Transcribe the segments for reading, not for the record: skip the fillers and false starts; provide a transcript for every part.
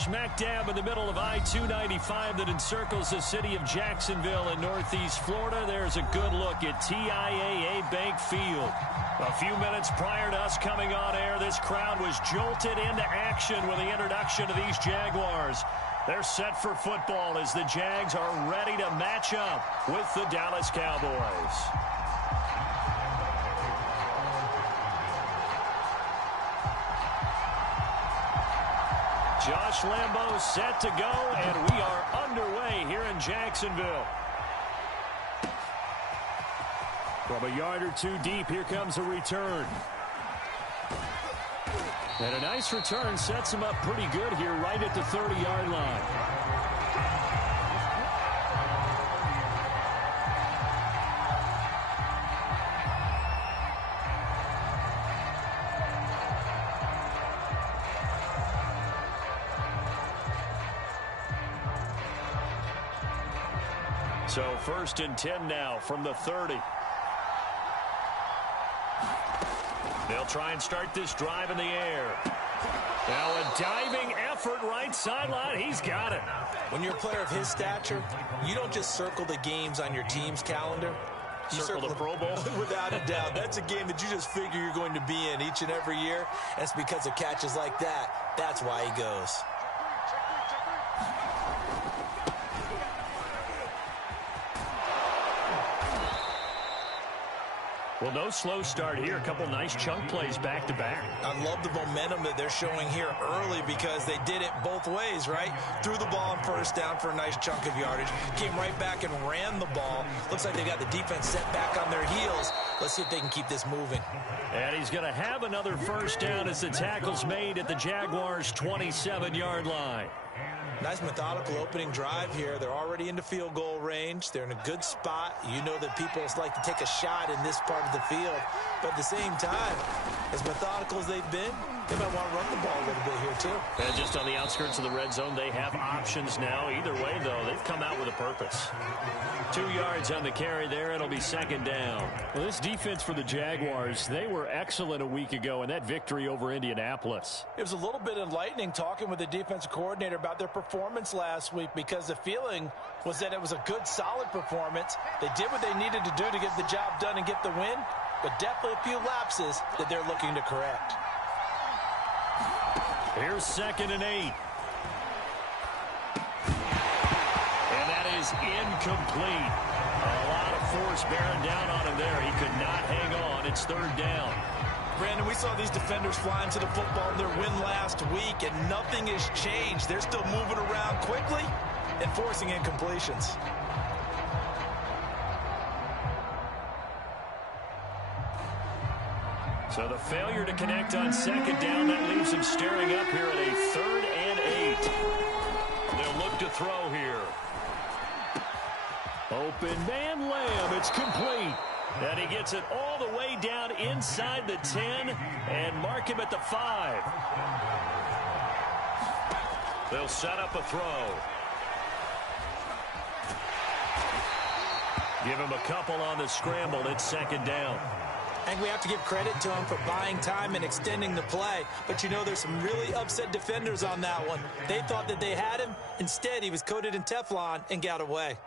Smack dab in the middle of I-295 that encircles the city of Jacksonville in northeast Florida. There's a good look at TIAA Bank Field. A few minutes prior to us coming on air, this crowd was jolted into action with the introduction of these Jaguars. They're set for football as the Jags are ready to match up with the Dallas Cowboys. Josh Lambo set to go, and we are underway here in Jacksonville. From a yard or two deep, here comes a return. And a nice return sets him up pretty good here right at the 30-yard line. So 1st and 10 now from the 30. They'll try and start this drive in the air. Now a diving effort right sideline. He's got it. When you're a player of his stature, you don't just circle the games on your team's calendar. You circle the Pro Bowl? Without a doubt. That's a game that you just figure you're going to be in each and every year. And it's because of catches like that. That's why he goes. Well, no slow start here. A couple nice chunk plays back-to-back. I love the momentum that they're showing here early because they did it both ways, right? Threw the ball on 1st down for a nice chunk of yardage. Came right back and ran the ball. Looks like they got the defense set back on their heels. Let's see if they can keep this moving. And he's going to have another 1st down as the tackle's made at the Jaguars' 27-yard line. Nice methodical opening drive here. They're already into field goal range. They're in a good spot. You know that people like to take a shot in this part of the field. But at the same time, as methodical as they've been, they might want to run the ball a little bit here too. And just on the outskirts of the red zone, they have options now. Either way, though, they've come out with a purpose. 2 yards on the carry there. It'll be 2nd down. Well, this defense for the Jaguars, they were excellent a week ago in that victory over Indianapolis. It was a little bit enlightening talking with the defensive coordinator about their performance last week because the feeling was that it was a good, solid performance. They did what they needed to do to get the job done and get the win, but definitely a few lapses that they're looking to correct. Here's 2nd and 8. And that is incomplete. A lot of force bearing down on him there. He could not hang on. It's 3rd down. Brandon, we saw these defenders flying to the football in their win last week, and nothing has changed. They're still moving around quickly and forcing incompletions. So the failure to connect on 2nd down, that leaves him staring up here at a 3rd and 8. They'll look to throw here. Open man Lamb. It's complete. And he gets it all the way down inside the 10 and mark him at the 5. They'll set up a throw. Give him a couple on the scramble. It's 2nd down. I think we have to give credit to him for buying time and extending the play. But, you know, there's some really upset defenders on that one. They thought that they had him. Instead, he was coated in Teflon and got away.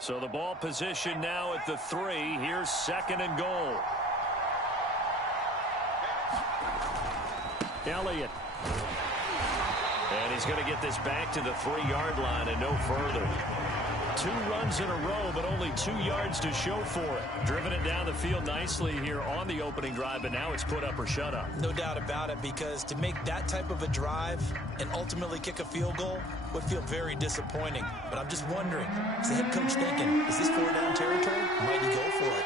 So the ball position now at the 3. Here's 2nd and goal. Elliott. And he's going to get this back to the 3-yard line and no further. 2 runs in a row, but only 2 yards to show for it. Driven it down the field nicely here on the opening drive, but now it's put up or shut up. No doubt about it, because to make that type of a drive and ultimately kick a field goal would feel very disappointing. But I'm just wondering, is the head coach thinking, is this 4-down territory? Might he go for it?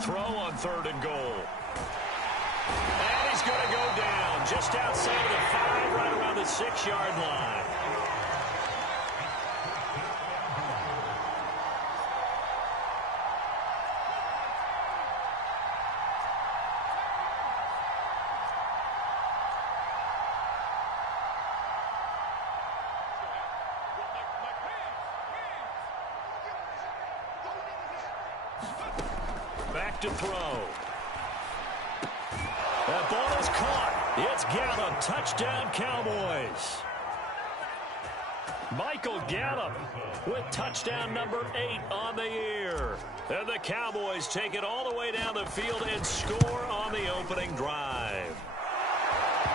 Throw on 3rd and goal. And he's going to go down just outside of the 5, right around the 6-yard line. to throw. That ball is caught. It's Gallup. Touchdown, Cowboys. Michael Gallup with touchdown number 8 on the year. And the Cowboys take it all the way down the field and score on the opening drive.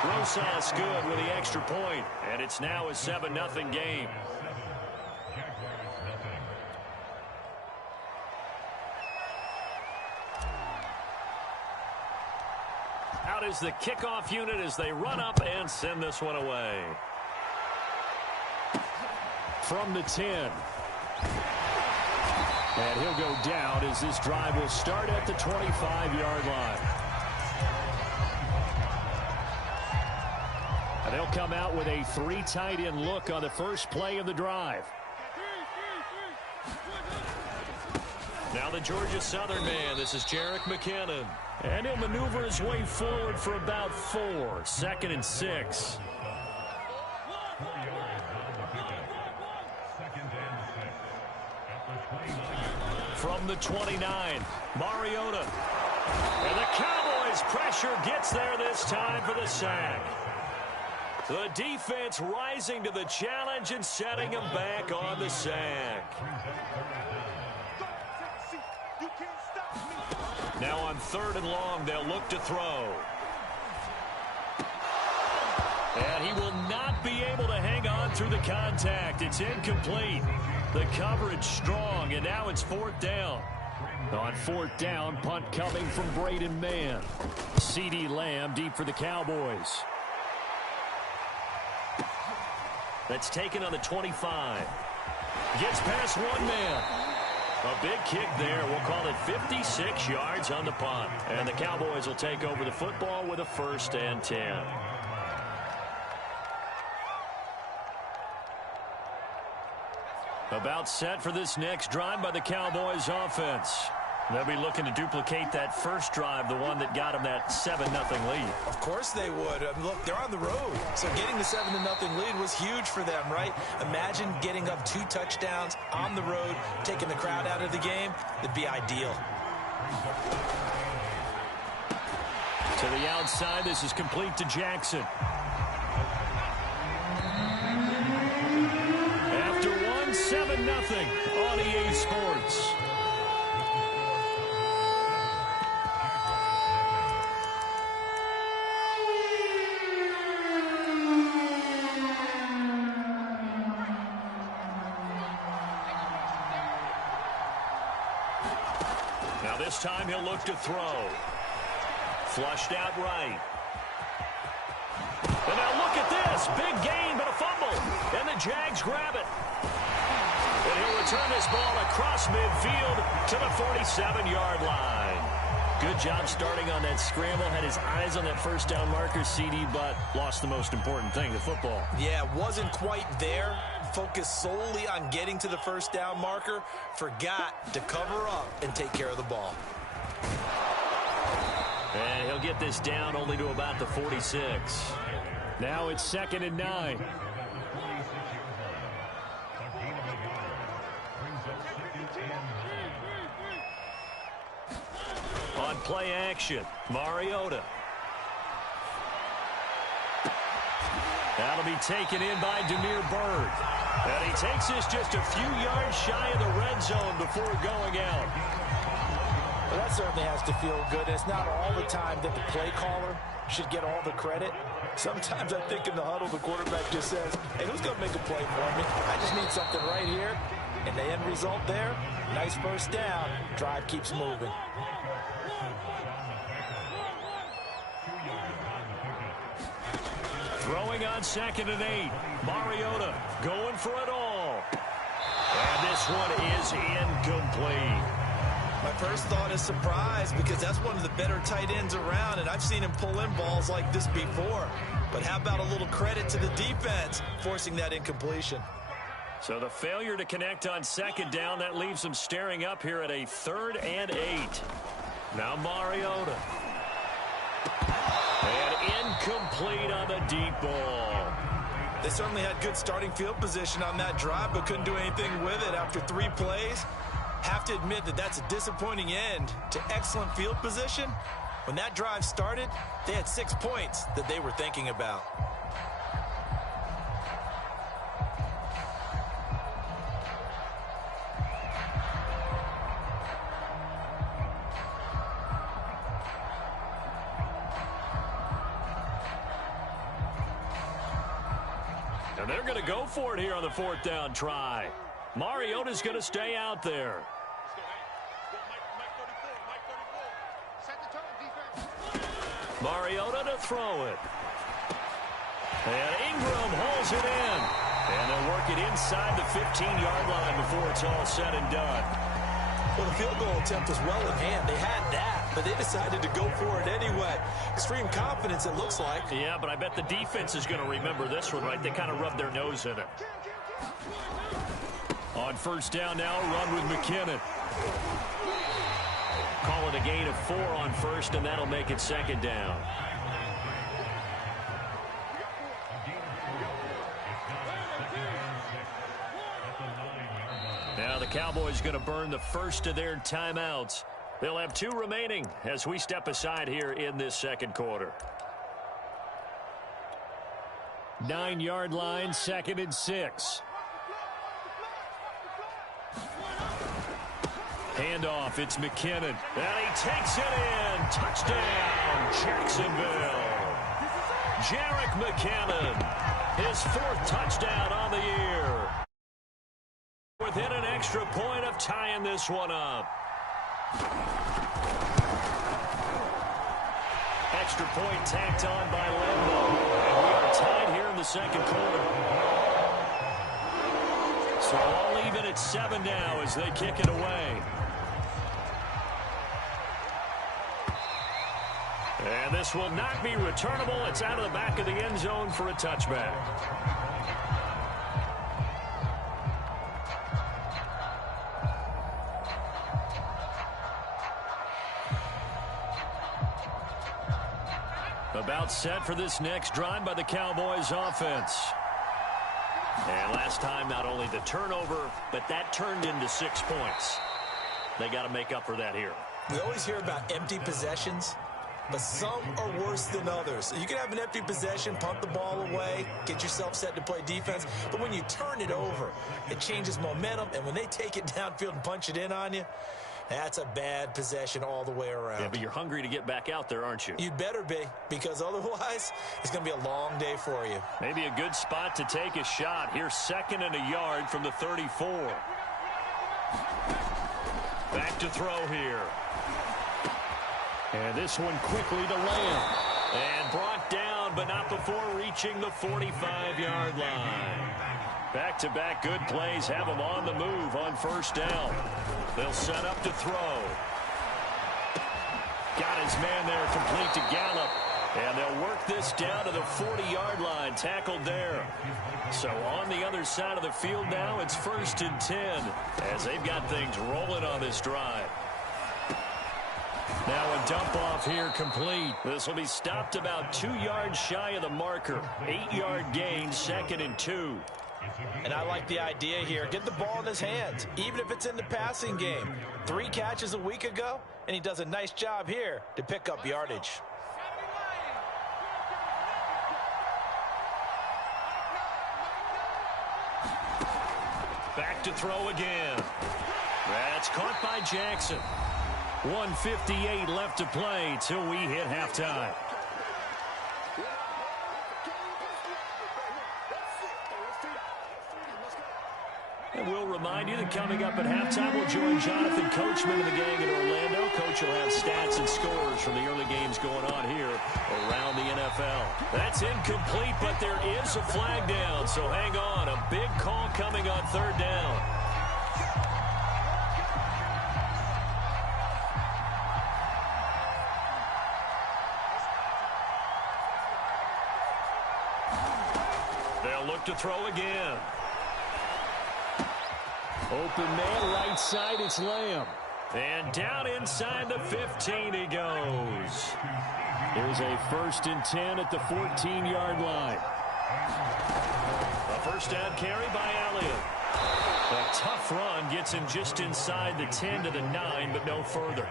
Rosas good with the extra point, and it's now a 7-0 game. Out is the kickoff unit as they run up and send this one away. From the 10. And he'll go down as this drive will start at the 25-yard line. And they'll come out with a 3 tight end look on the first play of the drive. Now the Georgia Southern man. This is Jerick McKinnon. And he'll maneuver his way forward for about 4. 2nd and 6. From the 29, Mariota. And the Cowboys pressure gets there this time for the sack. The defense rising to the challenge and setting him back on the sack. Now on 3rd and long, they'll look to throw. And he will not be able to hang on through the contact. It's incomplete. The coverage strong, and now it's 4th down. On 4th down, punt coming from Braden Mann. CeeDee Lamb deep for the Cowboys. That's taken on the 25. Gets past one man. A big kick there. We'll call it 56 yards on the punt. And the Cowboys will take over the football with a 1st and 10. About set for this next drive by the Cowboys offense. They'll be looking to duplicate that first drive, the one that got them that 7-0 lead. Of course they would. Look, they're on the road, so getting the 7-0 lead was huge for them, right? Imagine getting up 2 touchdowns on the road, taking the crowd out of the game. That'd be ideal. To the outside, this is complete to Jackson. After 7-0 on EA Sports. Now this time he'll look to throw. Flushed out right. And now look at this. Big gain, but a fumble. And the Jags grab it. And he'll return this ball across midfield to the 47-yard line. Good job starting on that scramble. Had his eyes on that 1st down marker, CD, but lost the most important thing, the football. Yeah, wasn't quite there. Focused solely on getting to the 1st down marker. Forgot to cover up and take care of the ball. And he'll get this down only to about the 46. Now it's 2nd and 9. On play action, Mariota. That'll be taken in by Damiere Byrd. And he takes this just a few yards shy of the red zone before going out. Well, that certainly has to feel good. It's not all the time that the play caller should get all the credit. Sometimes I think in the huddle, the quarterback just says, hey, who's going to make a play for me? I just need something right here. And the end result there, nice 1st down. Drive keeps moving. Throwing on 2nd and 8. Mariota going for it all. And this one is incomplete. My first thought is surprise because that's one of the better tight ends around, and I've seen him pull in balls like this before. But how about a little credit to the defense forcing that incompletion? So the failure to connect on 2nd down, that leaves them staring up here at a 3rd and 8. Now Mariota. And incomplete on the deep ball. They certainly had good starting field position on that drive, but couldn't do anything with it after 3 plays. Have to admit that that's a disappointing end to excellent field position. When that drive started, they had 6 points that they were thinking about. And they're going to go for it here on the 4th down try. Mariota's going to stay out there. Mariota to throw it. And Ingram holds it in. And they'll work it inside the 15-yard line before it's all said and done. Well, the field goal attempt was well in hand. They had that, but they decided to go for it anyway. Extreme confidence, it looks like. Yeah, but I bet the defense is going to remember this one, right? They kind of rubbed their nose in it. On 1st down now, run with McKinnon. Call it a gain of 4 on 1st, and that'll make it 2nd down. Now the Cowboys going to burn the first of their timeouts. They'll have 2 remaining as we step aside here in this 2nd quarter. 9-yard line, 2nd and 6. Handoff, it's McKinnon. And he takes it in. Touchdown, Jacksonville. Jerick McKinnon, his 4th touchdown on the year. Within an extra point of tying this one up. Extra point tacked on by Lambeau. And we are tied here in the 2nd quarter. So all even at 7 now as they kick it away. And this will not be returnable. It's out of the back of the end zone for a touchback. About set for this next drive by the Cowboys offense. And last time, not only the turnover, but that turned into 6 points. They got to make up for that here. We always hear about empty possessions, but some are worse than others. You can have an empty possession, punt the ball away, get yourself set to play defense, but when you turn it over, it changes momentum, and when they take it downfield and punch it in on you, that's a bad possession all the way around. Yeah, but you're hungry to get back out there, aren't you? You'd better be, because otherwise, it's going to be a long day for you. Maybe a good spot to take a shot. Here's 2nd and a yard from the 34. Back to throw here. And this one quickly to Lamb. And brought down, but not before reaching the 45-yard line. Back-to-back good plays have them on the move on 1st down. They'll set up to throw. Got his man there complete to Gallup. And they'll work this down to the 40-yard line, tackled there. So on the other side of the field now, it's 1st and 10 as they've got things rolling on this drive. Now a dump off here complete. This will be stopped about 2 yards shy of the marker. 8-yard gain, 2nd and 2. And I like the idea here. Get the ball in his hands, even if it's in the passing game. 3 catches a week ago, and he does a nice job here to pick up yardage. Back to throw again. That's caught by Jackson. 1:58 left to play till we hit halftime. And we'll remind you that coming up at halftime, we'll join Jonathan Coachman and the gang in Orlando. Coach will have stats and scores from the early games going on here around the NFL. That's incomplete, but there is a flag down, so hang on. A big call coming on 3rd down. They'll look to throw again. Open man, right side, it's Lamb. And down inside the 15 he goes. Here's a 1st and 10 at the 14-yard line. A 1st down carry by Elliott. A tough run gets him just inside the 10 to the 9, but no further.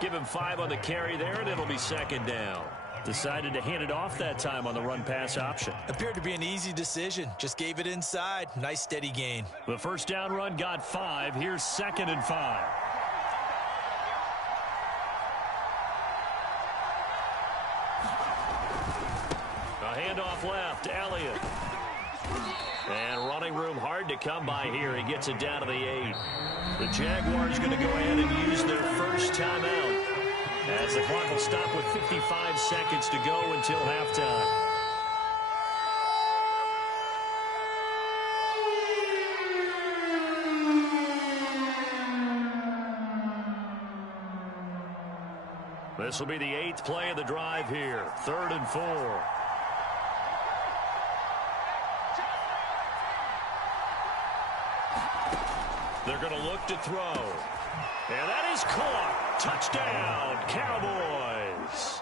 Give him 5 on the carry there, and it'll be second down. Decided to hand it off that time on the run-pass option. Appeared to be an easy decision. Just gave it inside. Nice, steady gain. The first down run got 5. Here's 2nd and 5. A handoff left, Elliott. And running room hard to come by here. He gets it down to the 8. The Jaguars going to go ahead and use their first timeout, as the clock will stop with 55 seconds to go until halftime. This will be the 8th play of the drive here. 3rd and 4. They're going to look to throw. And that is caught. Touchdown, Cowboys.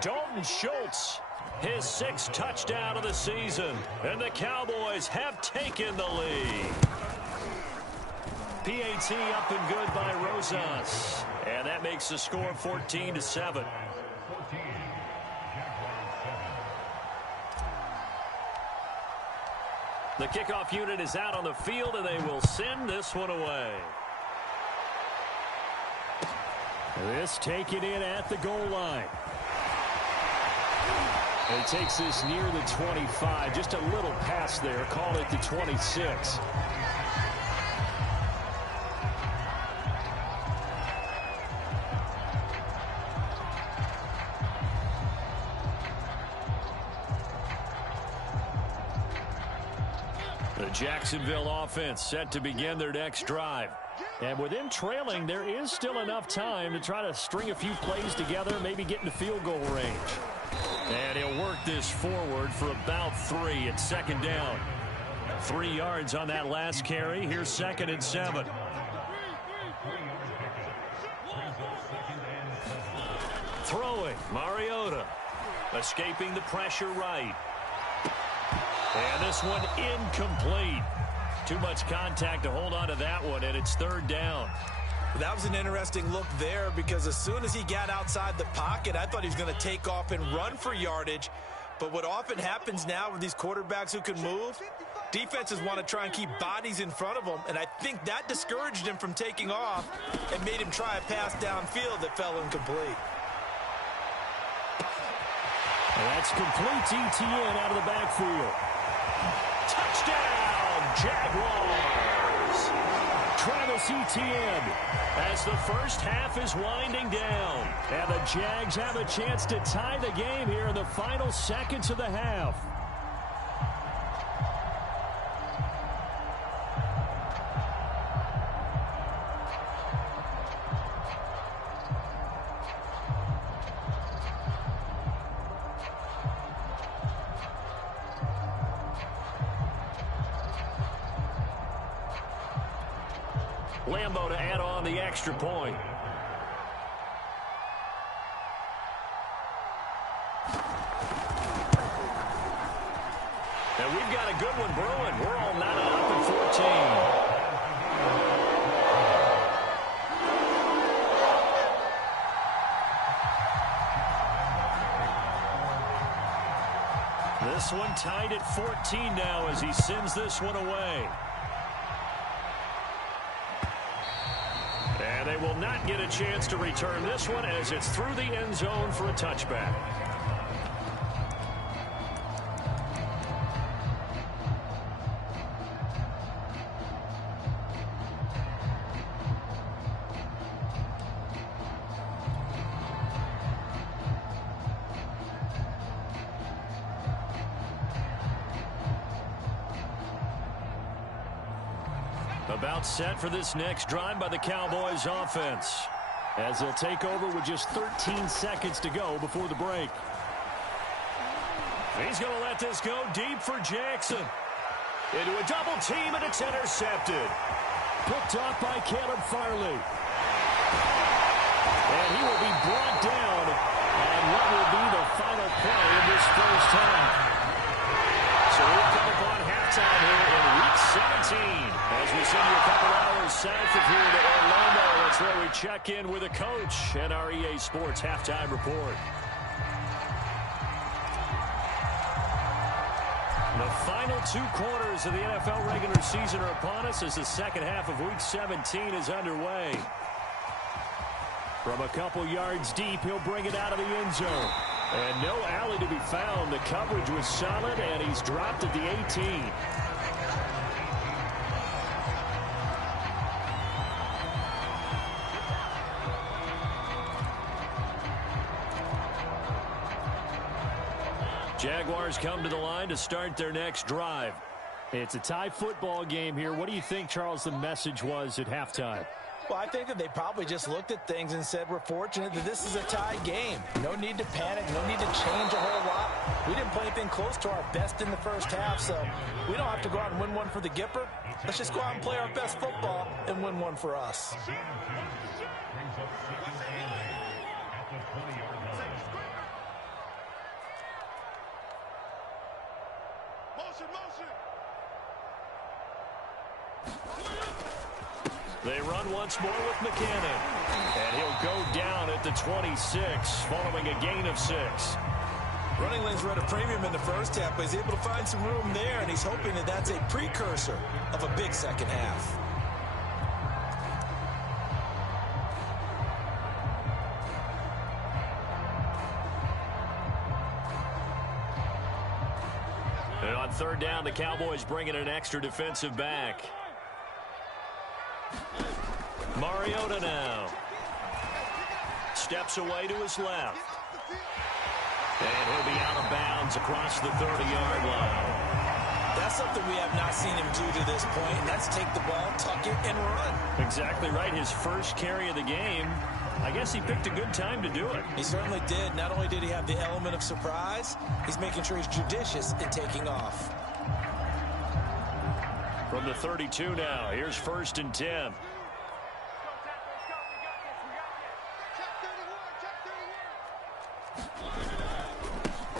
Dalton Schultz, his 6th touchdown of the season. And the Cowboys have taken the lead. PAT up and good by Rosas. And that makes the score 14-7. The kickoff unit is out on the field, and they will send this one away. This taken in at the goal line. He takes this near the 25. Just a little pass there. Call it the 26. The Jacksonville offense set to begin their next drive. And with them trailing, there is still enough time to try to string a few plays together, maybe get into field goal range. And he'll work this forward for about 3 at 2nd down. 3 yards on that last carry. Here's 2nd and 7. Throwing, Mariota. Escaping the pressure right. And this one incomplete. Too much contact to hold on to that one, and it's 3rd down. That was an interesting look there, because as soon as he got outside the pocket, I thought he was going to take off and run for yardage. But what often happens now with these quarterbacks who can move, defenses want to try and keep bodies in front of them, and I think that discouraged him from taking off and made him try a pass downfield that fell incomplete. And that's complete to Etienne out of the backfield. Touchdown, Jaguars! Travis Etienne, as the first half is winding down. And the Jags have a chance to tie the game here in the final seconds of the half. Lambo to add on the extra point. And we've got a good one brewing. We're all knotted up at 14. This one tied at 14 now as he sends this one away. And they will not get a chance to return this one as it's through the end zone for a touchback. About set for this next drive by the Cowboys offense, as they'll take over with just 13 seconds to go before the break. He's going to let this go deep for Jackson. Into a double team, and it's intercepted. Picked off by Caleb Farley. And he will be brought down. And what will be the final play of this first half? So we'll come upon halftime halftime here in Week 17. As we send you a couple hours south of here to Orlando, that's where we check in with a coach and our EA Sports halftime report. The final 2 quarters of the NFL regular season are upon us as the second half of Week 17 is underway. From a couple yards deep, he'll bring it out of the end zone. And no alley to be found. The coverage was solid, and he's dropped at the 18. Jaguars come to the line to start their next drive. It's a tie football game here. What do you think, Charles, the message was at halftime? Well, I think that they probably just looked at things and said, we're fortunate that this is a tie game. No need to panic. No need to change a whole lot. We didn't play anything close to our best in the first half, so we don't have to go out and win one for the Gipper. Let's just go out and play our best football and win one for us. They run once more with McKinnon. And he'll go down at the 26 following a gain of 6. Running lanes were at a premium in the first half, but he's able to find some room there, and he's hoping that that's a precursor of a big second half. And on third down, the Cowboys bring in an extra defensive back. Mariota now. Steps away to his left. And he'll be out of bounds across the 30-yard line. That's something we have not seen him do to this point, and that's take the ball, tuck it, and run. Exactly right. His first carry of the game. I guess he picked a good time to do it. He certainly did. Not only did he have the element of surprise, he's making sure he's judicious in taking off. From the 32 now, here's 1st and 10.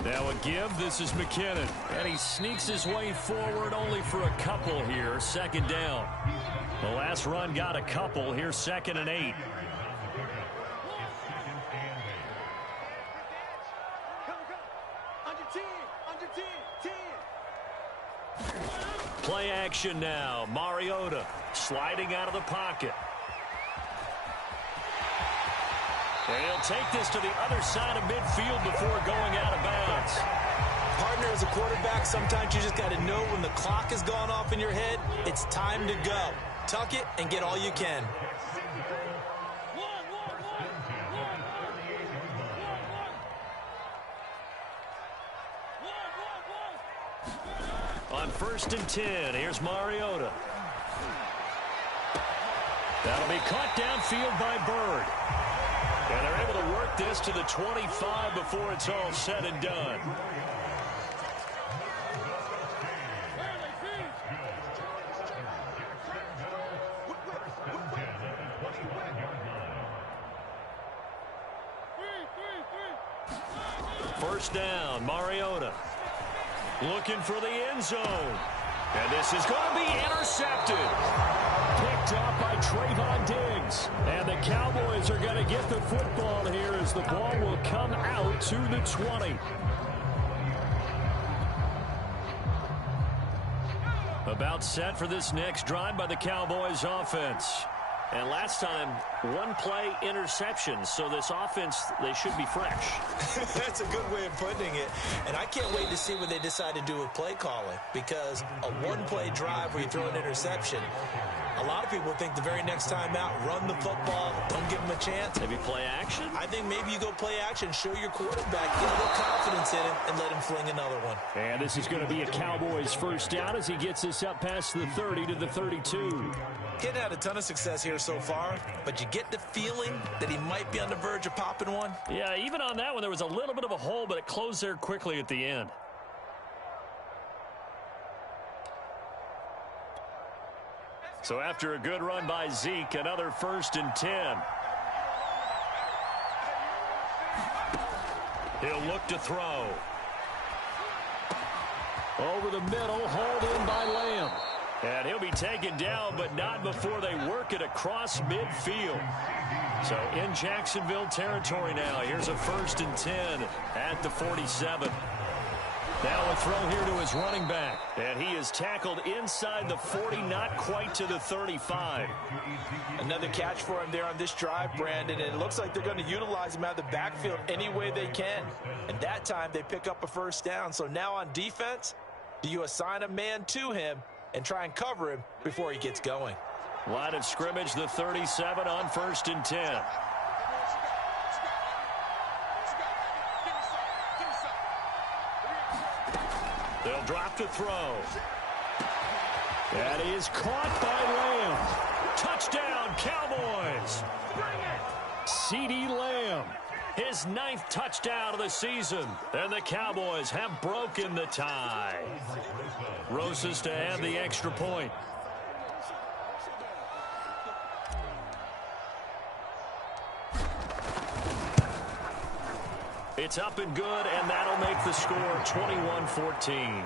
Now a give. This is McKinnon. And he sneaks his way forward only for a couple here. 2nd down. The last run got a couple. Here's 2nd and 8. Play action now. Mariota sliding out of the pocket. And he'll take this to the other side of midfield before going out of bounds. Partner, as a quarterback, sometimes you just got to know when the clock has gone off in your head, it's time to go. Tuck it and get all you can. On 1st and 10, here's Mariota. That'll be caught downfield by Bird. And they're able to work this to the 25 before it's all said and done. First down, Mariota. Looking for the end zone. And this is going to be intercepted. Picked off by Trayvon Diggs. And the Cowboys are going to get the football here as the ball will come out to the 20. About set for this next drive by the Cowboys offense. And last time, 1-play interception. So this offense, they should be fresh. That's a good way of putting it. And I can't wait to see what they decide to do with play calling. Because a 1-play drive where you throw an interception, a lot of people think the very next time out, run the football, don't give them a chance. Maybe play action? I think maybe you go play action, show your quarterback, get a little confidence in him, and let him fling another one. And this is going to be a Cowboys first down as he gets this up past the 30 to the 32. Kid had a ton of success here so far, but you get the feeling that he might be on the verge of popping one. Yeah, even on that one, there was a little bit of a hole, but it closed there quickly at the end. So after a good run by Zeke, another 1st and 10. He'll look to throw. Over the middle, hauled in by Lamb. And he'll be taken down, but not before they work it across midfield. So in Jacksonville territory now. Here's a 1st and 10 at the 47. Now a throw here to his running back. And he is tackled inside the 40, not quite to the 35. Another catch for him there on this drive, Brandon. And it looks like they're going to utilize him out of the backfield any way they can. And that time they pick up a 1st down. So now on defense, do you assign a man to him and try and cover him before he gets going? Line of scrimmage, the 37 on 1st and 10. They'll drop to throw. That is caught by Lamb. Touchdown, Cowboys. CeeDee Lamb, his 9th touchdown of the season. And the Cowboys have broken the tie. Roses to add the extra point. It's up and good, and that'll make the score 21-14.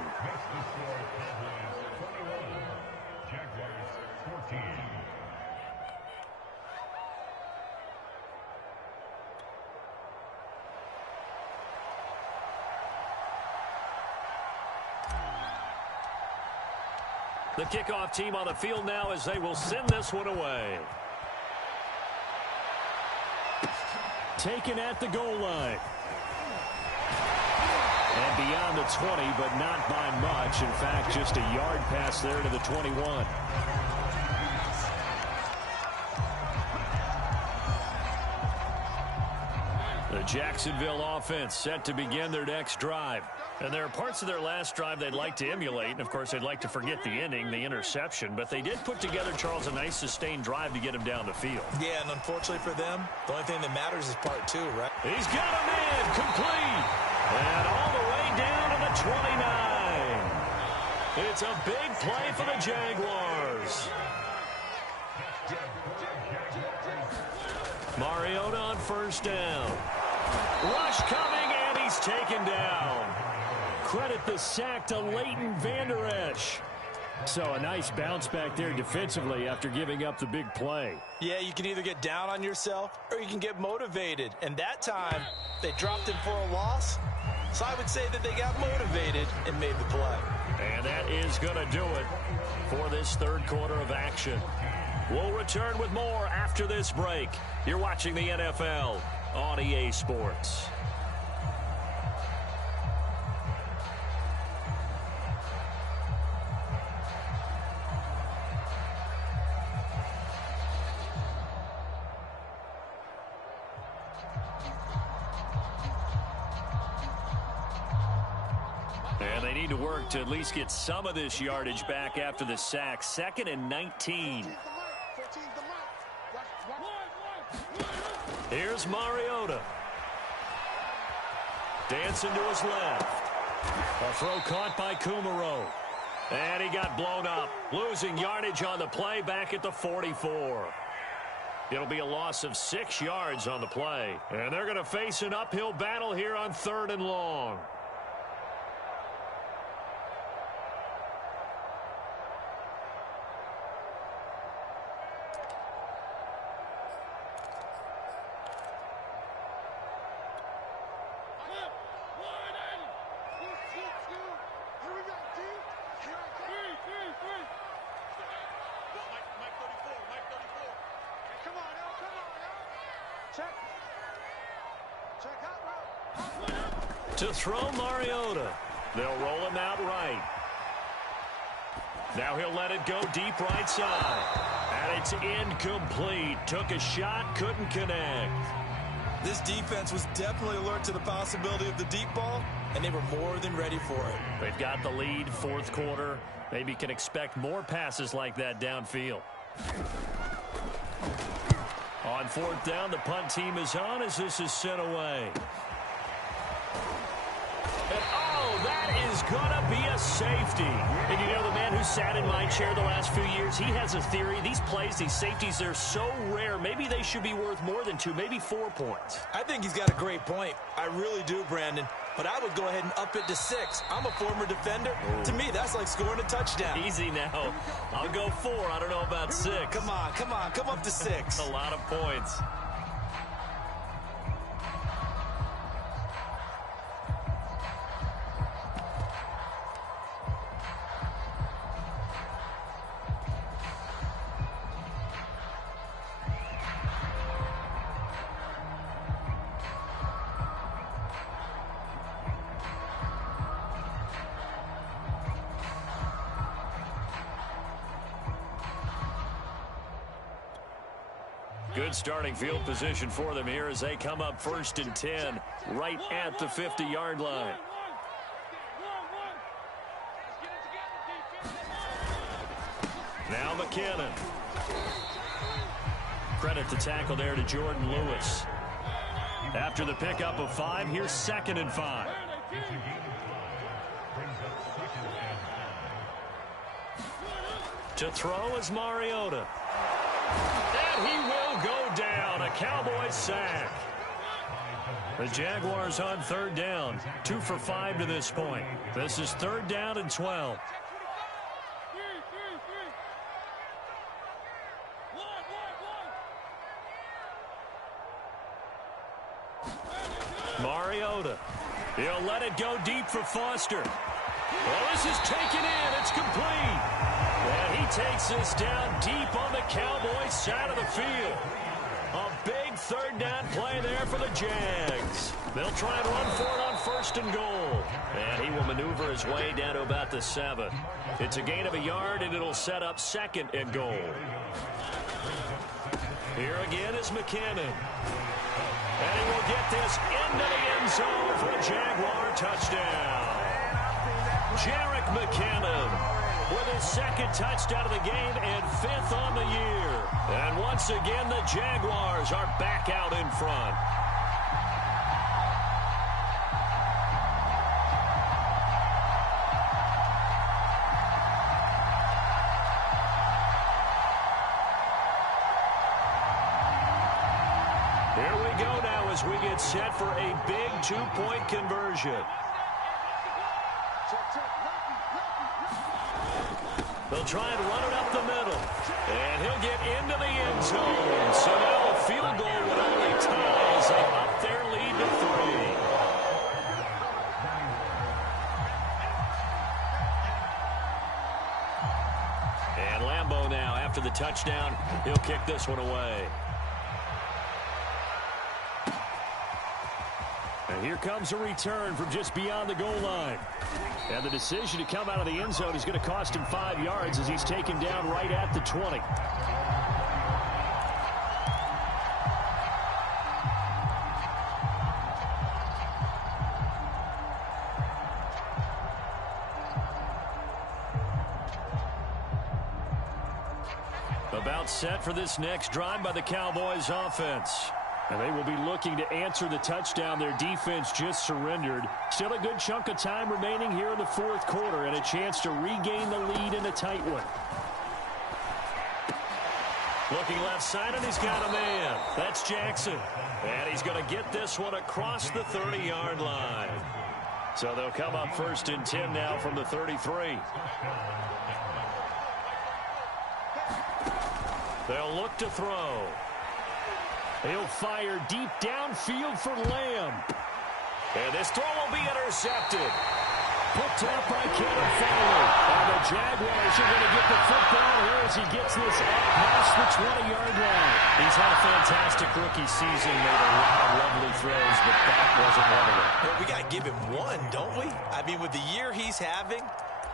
The kickoff team on the field now as they will send this one away. Taken at the goal line. And beyond the 20, but not by much. In fact, just a yard pass there to the 21. The Jacksonville offense set to begin their next drive. And there are parts of their last drive they'd like to emulate. And, of course, they'd like to forget the ending, the interception. But they did put together, Charles, a nice sustained drive to get him down the field. Yeah, and unfortunately for them, the only thing that matters is part 2, right? He's got him in, complete. And all the way down to the 29. It's a big play for the Jaguars. Mariota on 1st down. Rush coming, and he's taken down. Credit the sack to Leighton Vander Esch. So a nice bounce back there defensively after giving up the big play. Yeah, you can either get down on yourself or you can get motivated. And that time, they dropped him for a loss. So I would say that they got motivated and made the play. And that is going to do it for this 3rd quarter of action. We'll return with more after this break. You're watching the NFL on EA Sports. And they need to work to at least get some of this yardage back after the sack. 2nd and 19. Here's Mariota. Dancing to his left. A throw caught by Kumaro. And he got blown up. Losing yardage on the play back at the 44. It'll be a loss of 6 yards on the play. And they're going to face an uphill battle here on 3rd and long. To throw Mariota. They'll roll him out right. Now he'll let it go deep right side. And it's incomplete. Took a shot, couldn't connect. This defense was definitely alert to the possibility of the deep ball, and they were more than ready for it. They've got the lead, 4th quarter. Maybe can expect more passes like that downfield. On 4th down, the punt team is on as this is sent away. And oh, that is going to be a safety. And you know, the man who sat in my chair the last few years, he has a theory. These plays, these safeties, they're so rare. Maybe they should be worth more than 2, maybe 4 points. I think he's got a great point. I really do, Brandon. but I would go ahead and up it to 6. I'm a former defender. To me, that's like scoring a touchdown. Easy now. I'll go 4. I don't know about 6. Come on. Come up to 6. A lot of points. Good starting field position for them here as they come up 1st and 10 right at the 50-yard line. Now McKinnon. Credit the tackle there to Jordan Lewis. After the pickup of 5, here's 2nd and 5. To throw is Mariota. And he will go down. A Cowboys sack. The Jaguars on 3rd down. 2 for 5 to this point. This is 3rd down and 12. Mariota. He'll let it go deep for Foster. Well, this is taken in. It's complete. And he takes this down deep on the Cowboys side of the field. A big 3rd down play there for the Jags. They'll try and run for it on 1st and goal. And he will maneuver his way down to about the 7. It's a gain of a yard, and it'll set up 2nd and goal. Here again is McKinnon. And he will get this into the end zone for a Jaguar touchdown. Jerick McKinnon with his 2nd touchdown of the game and 5th on the year. And once again, the Jaguars are back out in front. Here we go now as we get set for a big 2-point conversion. They'll try and run it up the middle. And he'll get into the end zone. So now a field goal would only tie as they up their lead to 3. And Lambeau now, after the touchdown, he'll kick this one away. And here comes a return from just beyond the goal line. And the decision to come out of the end zone is going to cost him 5 yards as he's taken down right at the 20. About set for this next drive by the Cowboys offense. And they will be looking to answer the touchdown their defense just surrendered. Still a good chunk of time remaining here in the 4th quarter and a chance to regain the lead in a tight one. Looking left side, and he's got a man. That's Jackson. And he's going to get this one across the 30-yard line. So they'll come up 1st and 10 now from the 33. They'll look to throw. He'll fire deep downfield for Lamb. And this throw will be intercepted. Picked up by Kevin Fowler. And the Jaguars are going to get the football here as he gets this up past the 20-yard line. He's had a fantastic rookie season, made a lot of lovely throws, but that wasn't one of them. Well, we got to give him one, don't we? I mean, with the year he's having,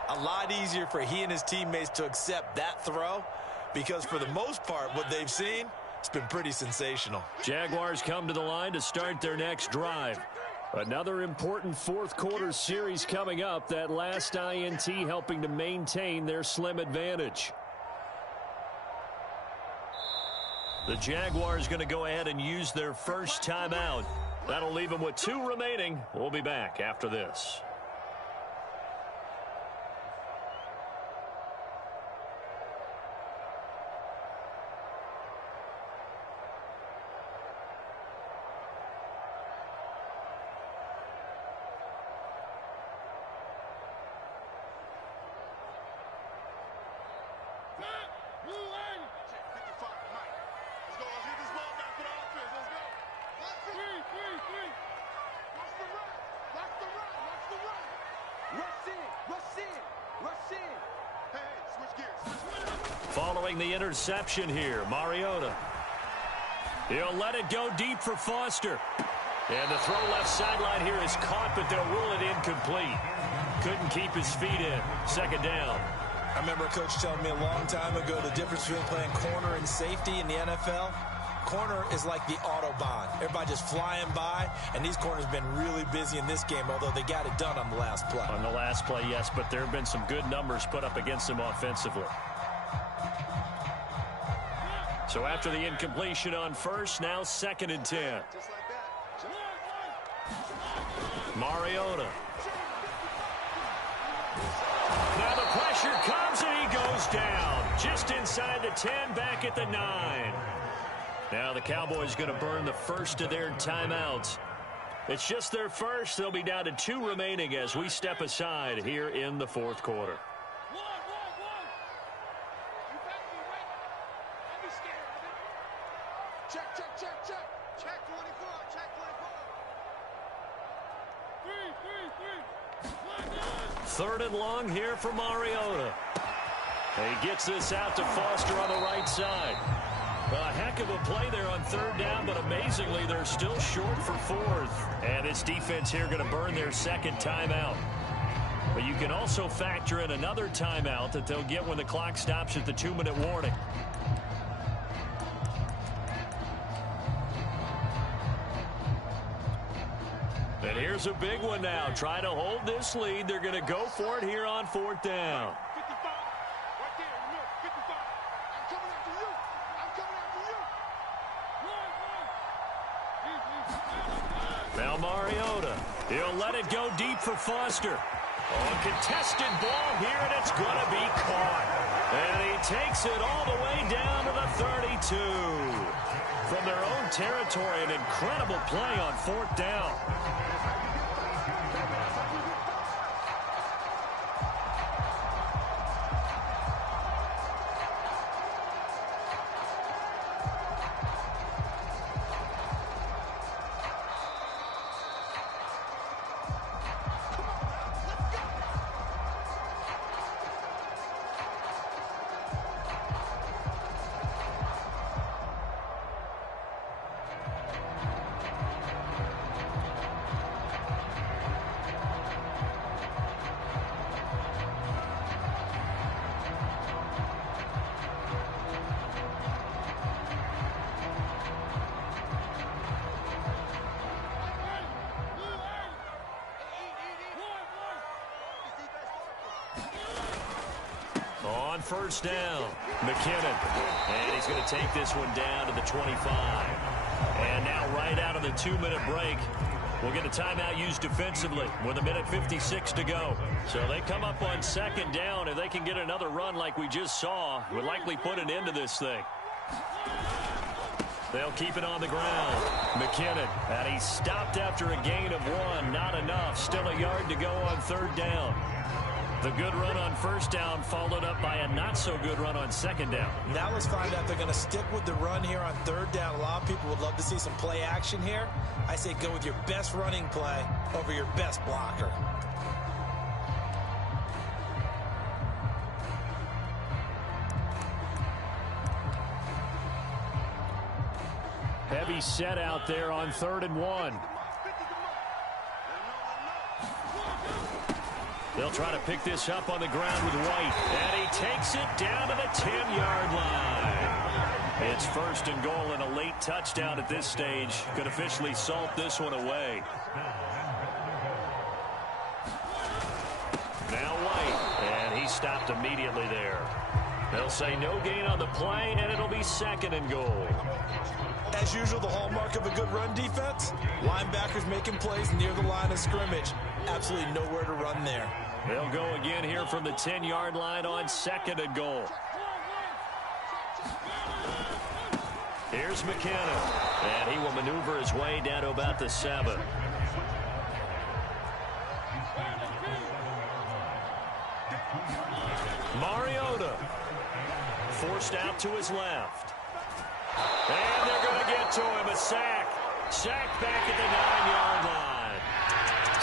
a lot easier for he and his teammates to accept that throw because for the most part, what they've seen, it's been pretty sensational. Jaguars come to the line to start their next drive. Another important 4th quarter series coming up. That last INT helping to maintain their slim advantage. The Jaguars going to go ahead and use their first timeout. That'll leave them with 2 remaining. We'll be back after this. throwing the interception here. Mariota. He'll let it go deep for Foster. And the throw left sideline here is caught, but they'll rule it incomplete. Couldn't keep his feet in. Second down. I remember a coach telling me a long time ago the difference between playing corner and safety in the NFL. Corner is like the Autobahn. Everybody just flying by, and these corners have been really busy in this game, although they got it done on the last play. On the last play, yes, but there have been some good numbers put up against them offensively. So after the incompletion on first, now 2nd and 10. Mariota. Now the pressure comes, and he goes down. Just inside the 10, back at the 9. Now the Cowboys going to burn the first of their timeouts. It's just their first. They'll be down to 2 remaining as we step aside here in the 4th quarter. Check 24. Check 24. 3rd and long here for Mariota. He gets this out to Foster on the right side. A heck of a play there on 3rd down, but amazingly, they're still short for 4th. And this defense here going to burn their 2nd timeout. But you can also factor in another timeout that they'll get when the clock stops at the 2-minute warning. And here's a big one now. Trying to hold this lead. They're going to go for it here on 4th down. Now Mariota. He'll let it go deep for Foster. Oh, contested ball here, and it's going to be caught. And he takes it all the way down to the 32. From their own territory, an incredible play on 4th down. On 1st down, McKinnon. And he's going to take this one down to the 25. And now right out of the 2-minute break, we'll get a timeout used defensively with 1:56 to go. So they come up on 2nd down. If they can get another run like we just saw, would likely put an end to this thing. They'll keep it on the ground. McKinnon, and he stopped after a gain of 1. Not enough. Still a yard to go on 3rd down. The good run on 1st down followed up by a not-so-good run on 2nd down. Now let's find out if they're going to stick with the run here on 3rd down. A lot of people would love to see some play action here. I say go with your best running play over your best blocker. Heavy set out there on 3rd and 1. They'll try to pick this up on the ground with White. And he takes it down to the 10-yard line. It's 1st and goal, and a late touchdown at this stage could officially salt this one away. Now White, and he stopped immediately there. They'll say no gain on the play, and it'll be 2nd and goal. As usual, the hallmark of a good run defense, linebackers making plays near the line of scrimmage. Absolutely nowhere to run there. They'll go again here from the 10-yard line on 2nd and goal. Here's McKinnon, and he will maneuver his way down to about the 7. Mariota forced out to his left. And they're going to get to him. A sack. Sack back at the 9-yard line.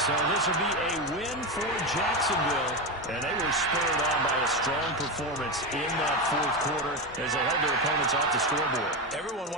So this will be a win for Jacksonville. And they were spurred on by a strong performance in that fourth quarter as they held their opponents off the scoreboard. Everyone